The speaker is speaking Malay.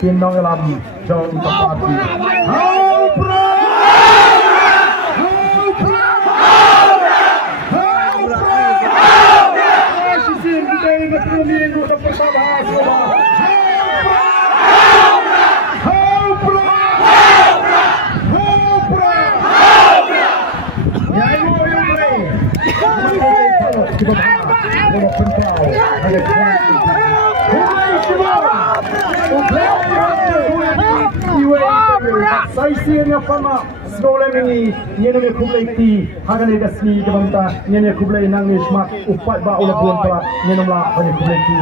Kim Nong Lam trong tập party. Saya siapa nama sekolah ini nyenye kublai ti hagan lega sni jabanta nyenye kublai nang ni smak upat ba ulah buan pala nyenye lah banyak kublai ti.